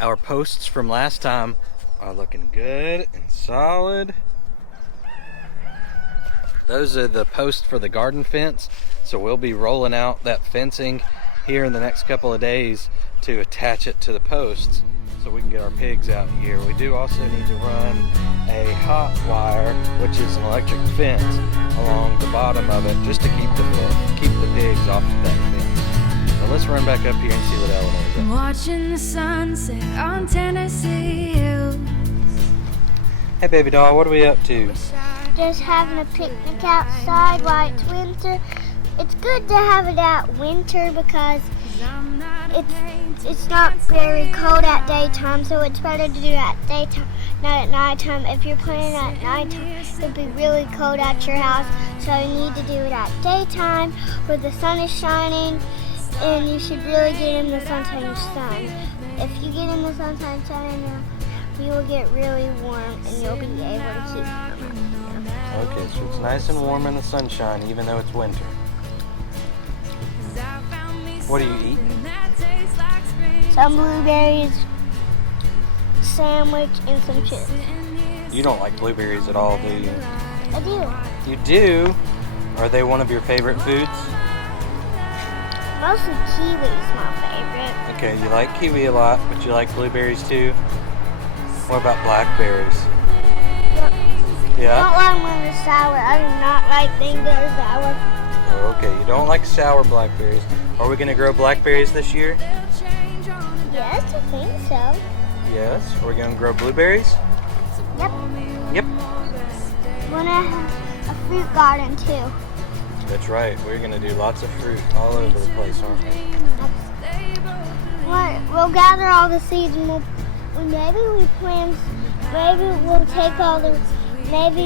Our posts from last time are looking good and solid. Those are the posts for the garden fence, so we'll be rolling out that fencing here in the next couple of days to attach it to the posts so we can get our pigs out here. We do also need to run a hot wire, which is an electric fence, along the bottom of it just to keep the pigs off of that fence. So let's run back up here and see what Eleanor's doing. Watching the sunset on Tennessee hills. Hey baby doll, what are we up to? Just having a picnic outside while it's winter. It's good to have it at winter because it's not very cold at daytime, so it's better to do it at daytime, not at nighttime. If you're playing at nighttime, it'll be really cold at your house, so you need to do it at daytime where the sun is shining, and you should really get in the sunshine sun. If you get in the sunshine sun, you will get really warm and you'll be able to keep them. Okay, so it's nice and warm in the sunshine even though it's winter. What are you eating? Some blueberries, sandwich, and some chips. You don't like blueberries at all, do you? I do. You do? Are they one of your favorite foods? Mostly kiwi is my favorite. Okay, you like kiwi a lot, but you like blueberries too? What about blackberries? Yep. I Yeah? don't like when they're sour. I do not like things that are sour. Oh, okay, you don't like sour blackberries. Are we going to grow blackberries this year? Yes, I think so. Yes. Are we going to grow blueberries? Yep. Yep. We're gonna have a fruit garden too. That's right. We're going to do lots of fruit all over the place, aren't we? We'll gather all the seeds and maybe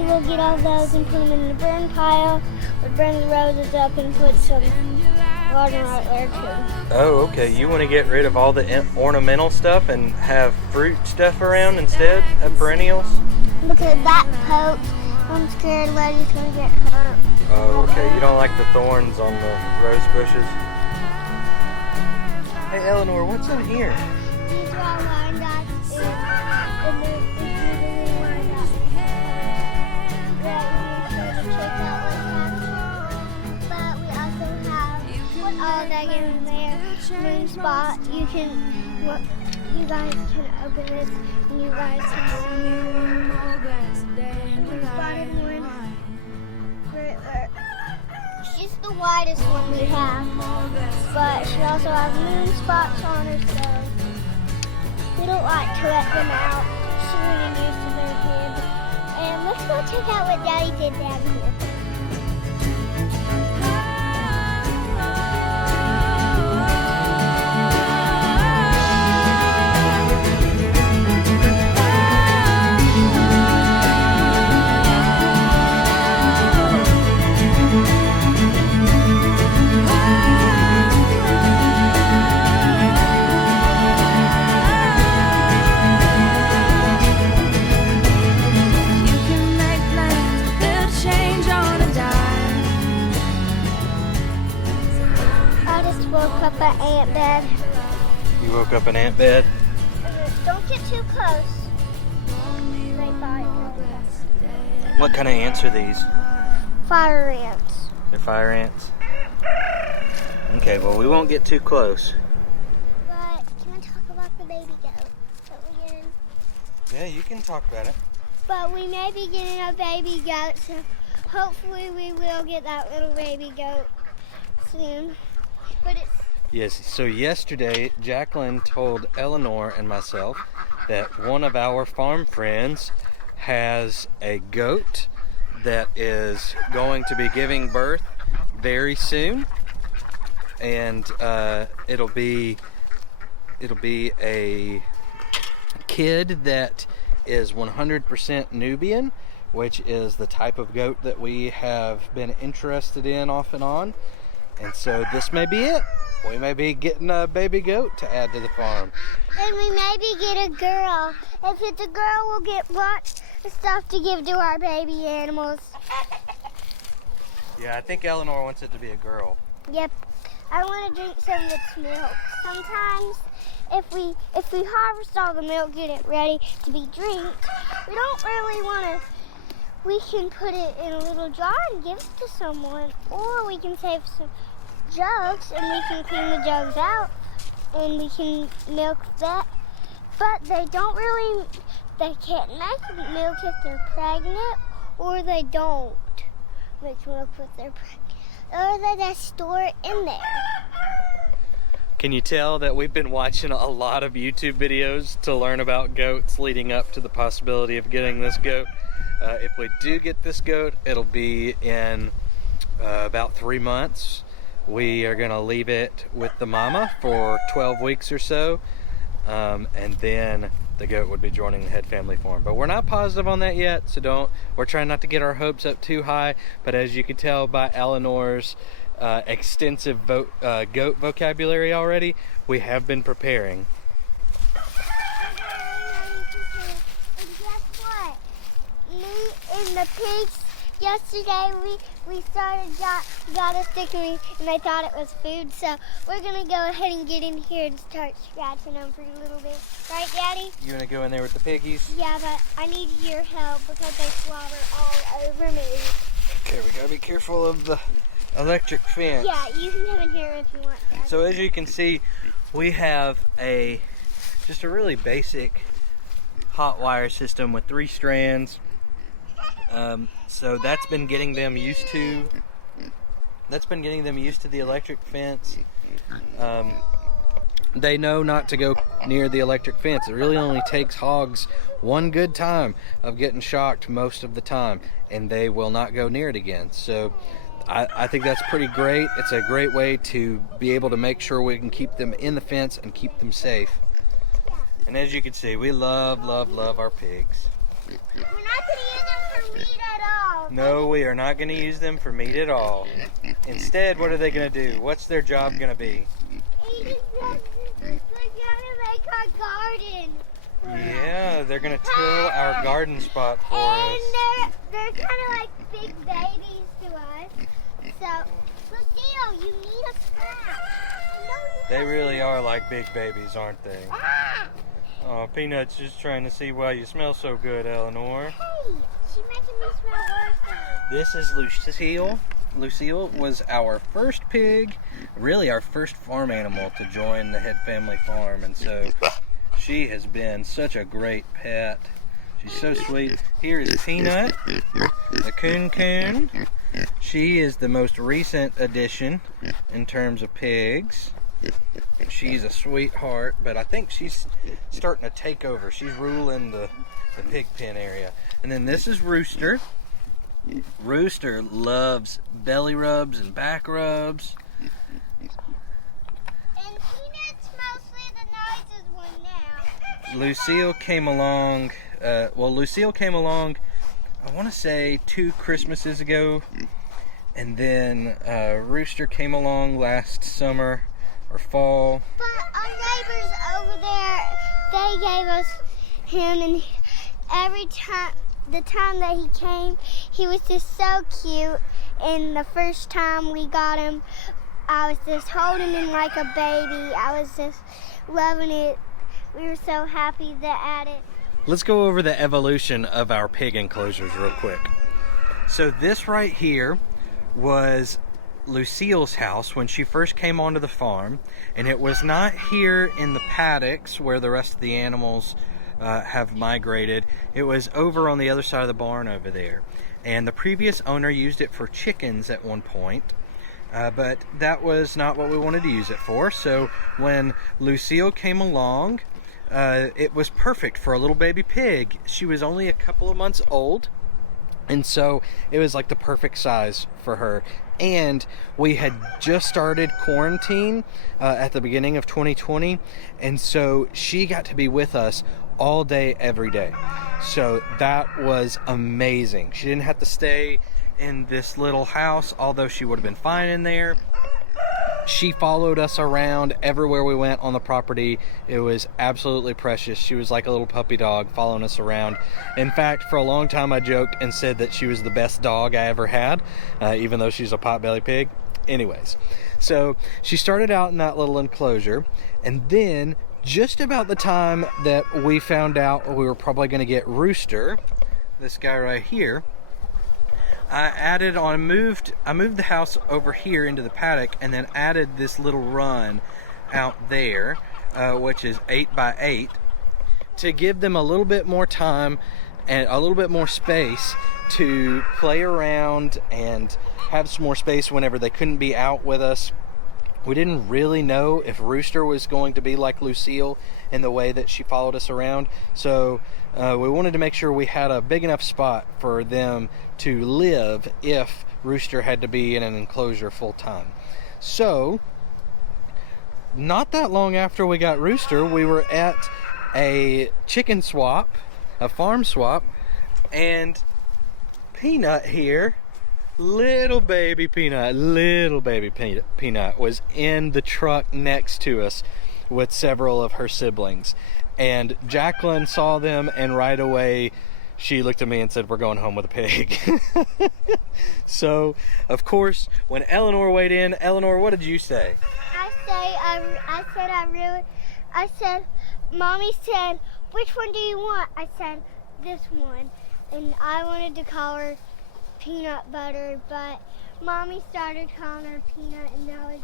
we'll get all those and put them in the burn pile. We'll burn the roses up and put some garden right there too. Oh, okay. You want to get rid of all the ornamental stuff and have fruit stuff around instead of perennials? Because that poked, I'm scared Letty's gonna get hurt. Oh, okay. You don't like the thorns on the rose bushes? Hey, Eleanor, what's in here? These are all lined up and they're usually lined up. But we also have put all that in there. Moon spot. You guys can open this and you guys can see moon spotted one. Right there. She's the widest one we have, but she also has moon spots on her, so we don't like to let them out. She's really used to their kids. And let's go check out what Daddy did down here. Woke up an ant bed. You woke up an ant bed? Don't get too close. They bite. What kind of ants are these? Fire ants. They're fire ants? Okay, well we won't get too close. But can I talk about the baby goat that we're getting? Yeah, you can talk about it. But we may be getting a baby goat, so hopefully we will get that little baby goat soon. But Yes, so yesterday Jacqueline told Eleanor and myself that one of our farm friends has a goat that is going to be giving birth very soon, and it'll be a kid that is 100% Nubian, which is the type of goat that we have been interested in off and on. And so this may be it. We may be getting a baby goat to add to the farm. And we maybe get a girl. If it's a girl, we'll get lots of stuff to give to our baby animals. Yeah, I think Eleanor wants it to be a girl. Yep. I want to drink some of its milk. Sometimes if we harvest all the milk, get it ready to be drinked, we don't really want to. We can put it in a little jar and give it to someone, or we can save some jugs and we can clean the jugs out and we can milk that. But they can't make milk if they're pregnant, or they don't make milk if they're pregnant, or they just store it in there. Can you tell that we've been watching a lot of YouTube videos to learn about goats leading up to the possibility of getting this goat? If we do get this goat, it'll be in about 3 months. We are going to leave it with the mama for 12 weeks or so, and then the goat would be joining the head family farm. But we're not positive on that yet, so we're trying not to get our hopes up too high. But as you can tell by Eleanor's extensive goat vocabulary already, we have been preparing. And the pigs, yesterday we got a stick and they thought it was food, so we're gonna go ahead and get in here and start scratching them for a little bit. Right, Daddy? You wanna go in there with the piggies? Yeah, but I need your help because they slobber all over me. Okay, we gotta be careful of the electric fence. Yeah, you can come in here if you want, Daddy. So as you can see, we have just a really basic hot wire system with 3 strands. So that's been getting them used to the electric fence. They know not to go near the electric fence. It really only takes hogs one good time of getting shocked most of the time, and they will not go near it again. So I think that's pretty great. It's a great way to be able to make sure we can keep them in the fence and keep them safe. And as you can see, we love our pigs. We're not going to use them for meat at all. No, we are not going to use them for meat at all. Instead, what are they going to do? What's their job going to be? They're going to make our garden. Yeah, they're going to till our garden spot for us. And they're kind of like big babies to us. So, Lucille, you need a scrap. They really are like big babies, aren't they? Ah! Oh, Peanut's just trying to see why you smell so good, Eleanor. Hey, she's making me smell worse. This is Lucille. Lucille was our first pig, really our first farm animal to join the head family farm, and so she has been such a great pet. She's so sweet. Here is Peanut, the coon. She is the most recent addition in terms of pigs. She's a sweetheart, but I think she's starting to take over. She's ruling the pig pen area. And then this is Rooster. Rooster loves belly rubs and back rubs. And Peanut's mostly the nicest one now. Lucille came along, I want to say 2 Christmases ago. And then Rooster came along last summer or fall. But our neighbors over there, they gave us him, and every time, the time that he came, he was just so cute. And the first time we got him, I was just holding him like a baby. I was just loving it. We were so happy at it. Let's go over the evolution of our pig enclosures real quick. So this right here was Lucille's house when she first came onto the farm, and it was not here in the paddocks where the rest of the animals have migrated. It was over on the other side of the barn over there, and the previous owner used it for chickens at one point, but that was not what we wanted to use it for. So when Lucille came along, it was perfect for a little baby pig. She was only a couple of months old, and so it was like the perfect size for her. And we had just started quarantine at the beginning of 2020, and so she got to be with us all day, every day. So that was amazing. She didn't have to stay in this little house, although she would have been fine in there. She followed us around everywhere we went on the property. It was absolutely precious. She was like a little puppy dog following us around. In fact, for a long time I joked and said that she was the best dog I ever had, even though she's a potbelly pig. Anyways, so she started out in that little enclosure, and then just about the time that we found out we were probably going to get Rooster, this guy right here, I moved the house over here into the paddock, and then added this little run out there, which is 8 by 8, to give them a little bit more time and a little bit more space to play around and have some more space whenever they couldn't be out with us. We didn't really know if Rooster was going to be like Lucille in the way that she followed us around, so we wanted to make sure we had a big enough spot for them to live if Rooster had to be in an enclosure full time. So not that long after we got Rooster, we were at a chicken swap, a farm swap, and Peanut here, little baby Peanut was in the truck next to us with several of her siblings. And Jacqueline saw them, and right away she looked at me and said, "We're going home with a pig." So, of course, when Eleanor weighed in, Eleanor, what did you say? I said, Mommy said, "Which one do you want?" I said, "This one." And I wanted to call her Peanut Butter, but Mommy started calling her Peanut, and now it's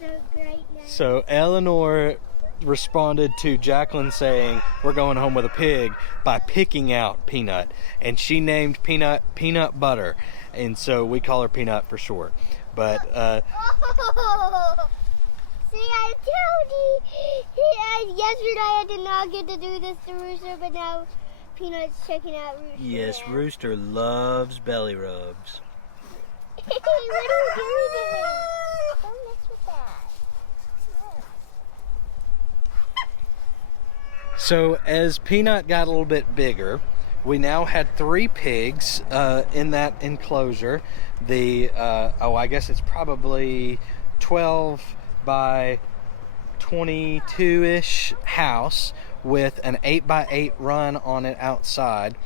so great name. So Eleanor responded to Jacqueline saying, "We're going home with a pig," by picking out Peanut, and she named Peanut Peanut Butter, and so we call her Peanut for short. But see, I told you. Yesterday I did not get to do this to Rooster, but now Peanut's checking out Rooster. yes, Rooster loves belly rubs. What are you doing to him? Don't mess with that. So as Peanut got a little bit bigger, we now had 3 pigs in that enclosure. I guess it's probably 12 by 22-ish house with an 8 by 8 run on it outside.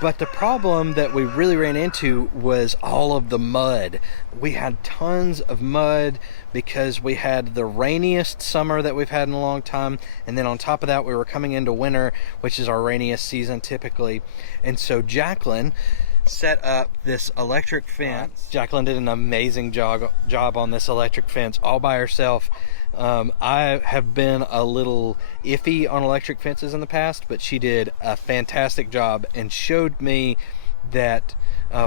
But the problem that we really ran into was all of the mud. We had tons of mud because we had the rainiest summer that we've had in a long time, and then on top of that we were coming into winter, which is our rainiest season typically. And so Jacqueline set up this electric fence. Jacqueline did an amazing job on this electric fence all by herself. I have been a little iffy on electric fences in the past, but she did a fantastic job and showed me that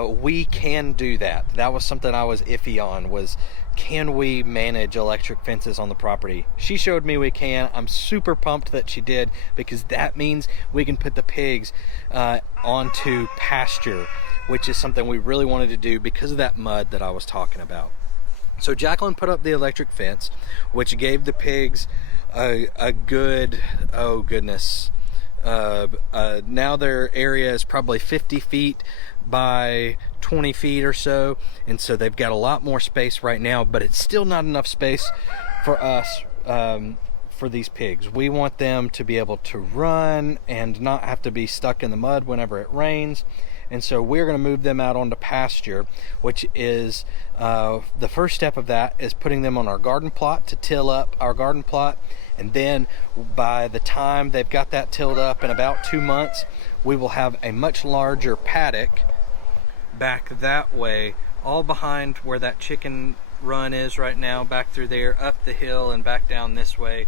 we can do that. That was something I was iffy on, was can we manage electric fences on the property? She showed me we can. I'm super pumped that she did, because that means we can put the pigs onto pasture, which is something we really wanted to do because of that mud that I was talking about. So Jacqueline put up the electric fence, which gave the pigs a good, oh goodness, now their area is probably 50 feet by 20 feet or so, and so they've got a lot more space right now, but it's still not enough space for us, for these pigs. We want them to be able to run and not have to be stuck in the mud whenever it rains. And so we're going to move them out onto pasture, which is the first step of that is putting them on our garden plot to till up our garden plot. And then by the time they've got that tilled up in about 2 months, we will have a much larger paddock back that way, all behind where that chicken run is right now, back through there, up the hill and back down this way.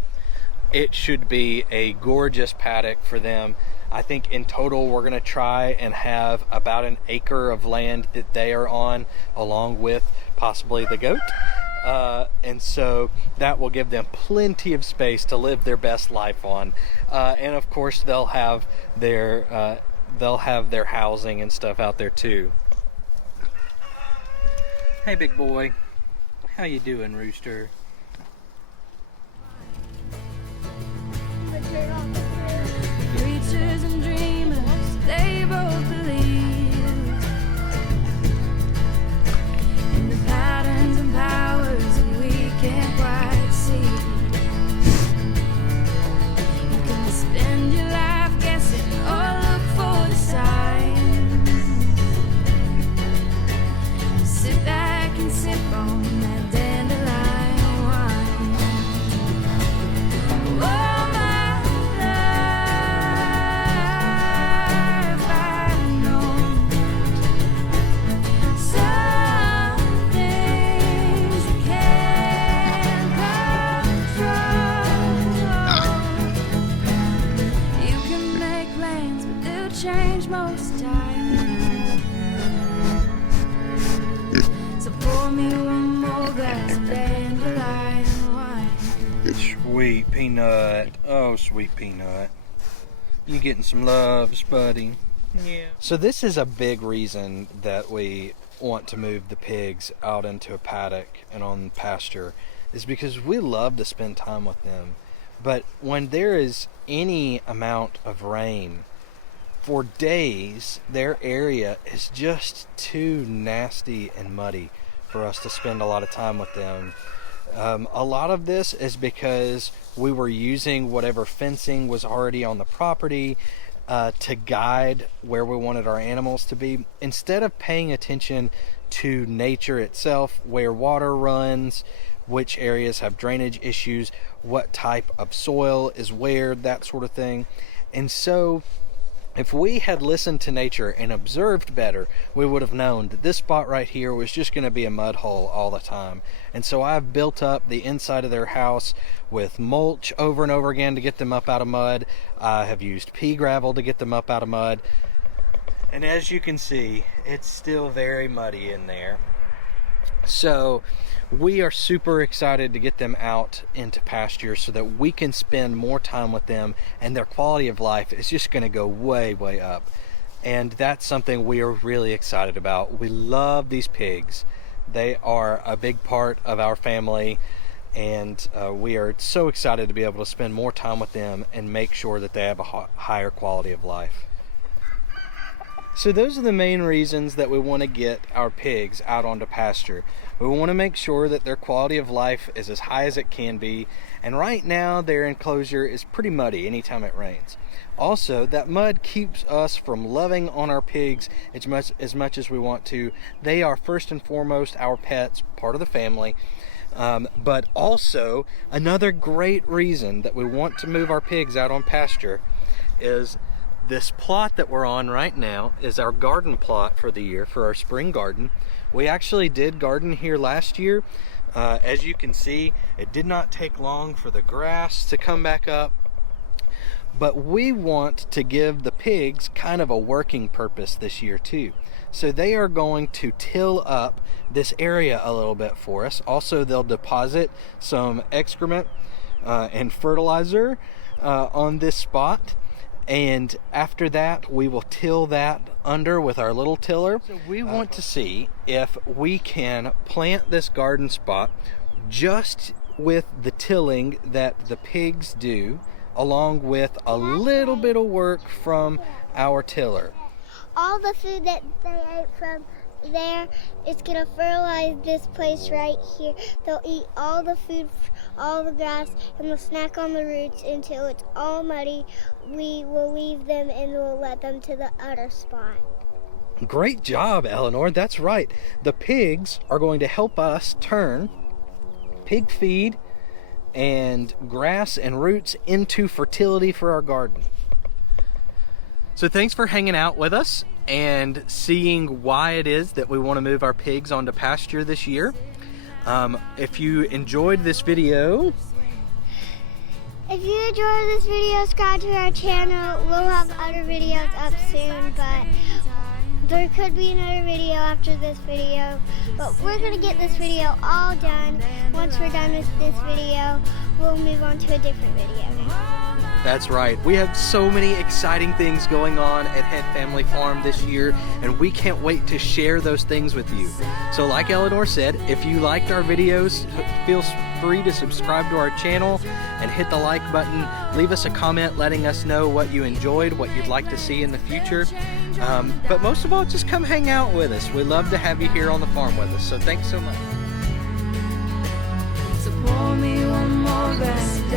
It should be a gorgeous paddock for them. I think in total we're going to try and have about an acre of land that they are on, along with possibly the goat. And so that will give them plenty of space to live their best life on. And of course they'll have their housing and stuff out there too. Hey big boy, how you doing, Rooster? Preachers and dreamers, they both believe in the patterns and powers that we can't quite see. You can spend your life guessing or look for the signs. Sit back and sip on that dandelion change most times. So pour me one more glass of dandelion wine. Sweet Peanut. Oh, sweet Peanut. You getting some loves, buddy? Yeah. So this is a big reason that we want to move the pigs out into a paddock and on pasture, is because we love to spend time with them. But when there is any amount of rain, for days, their area is just too nasty and muddy for us to spend a lot of time with them. A lot of this is because we were using whatever fencing was already on the property to guide where we wanted our animals to be, instead of paying attention to nature itself, where water runs, which areas have drainage issues, what type of soil is where, that sort of thing. And so if we had listened to nature and observed better, we would have known that this spot right here was just going to be a mud hole all the time. And so I've built up the inside of their house with mulch over and over again to get them up out of mud. I have used pea gravel to get them up out of mud. And as you can see, it's still very muddy in there. So we are super excited to get them out into pasture so that we can spend more time with them, and their quality of life is just going to go way, way up. And that's something we are really excited about. We love these pigs. They are a big part of our family, and we are so excited to be able to spend more time with them and make sure that they have a higher quality of life. So those are the main reasons that we want to get our pigs out onto pasture. We want to make sure that their quality of life is as high as it can be, and right now their enclosure is pretty muddy anytime it rains. Also, that mud keeps us from loving on our pigs as much as we want to. They are first and foremost our pets, part of the family. But also, another great reason that we want to move our pigs out on pasture is this plot that we're on right now is our garden plot for the year, for our spring garden. We actually did garden here last year. As you can see, it did not take long for the grass to come back up. But we want to give the pigs kind of a working purpose this year too. So they are going to till up this area a little bit for us. Also, they'll deposit some excrement and fertilizer on this spot. And after that, we will till that under with our little tiller. So we want to see if we can plant this garden spot just with the tilling that the pigs do, along with a little bit of work from our tiller. All the food that they ate from there is going to fertilize this place right here. They'll eat all the food, all the grass, and they'll snack on the roots until it's all muddy. We will leave them and we'll let them to the other spot. Great job, Eleanor. That's right. The pigs are going to help us turn pig feed and grass and roots into fertility for our garden. So thanks for hanging out with us and seeing why it is that we want to move our pigs onto pasture this year. If you enjoyed this video, subscribe to our channel. We'll have other videos up soon, but there could be another video after this video. But we're going to get this video all done. Once we're done with this video, we'll move on to a different video. that's right. We have so many exciting things going on at Head Family Farm this year, and we can't wait to share those things with you. So like Eleanor said, if you liked our videos, feel free to subscribe to our channel and hit the like button. Leave us a comment letting us know what you enjoyed, what you'd like to see in the future. But most of all, just come hang out with us. We love to have you here on the farm with us. So thanks so much. So pour me one more glass of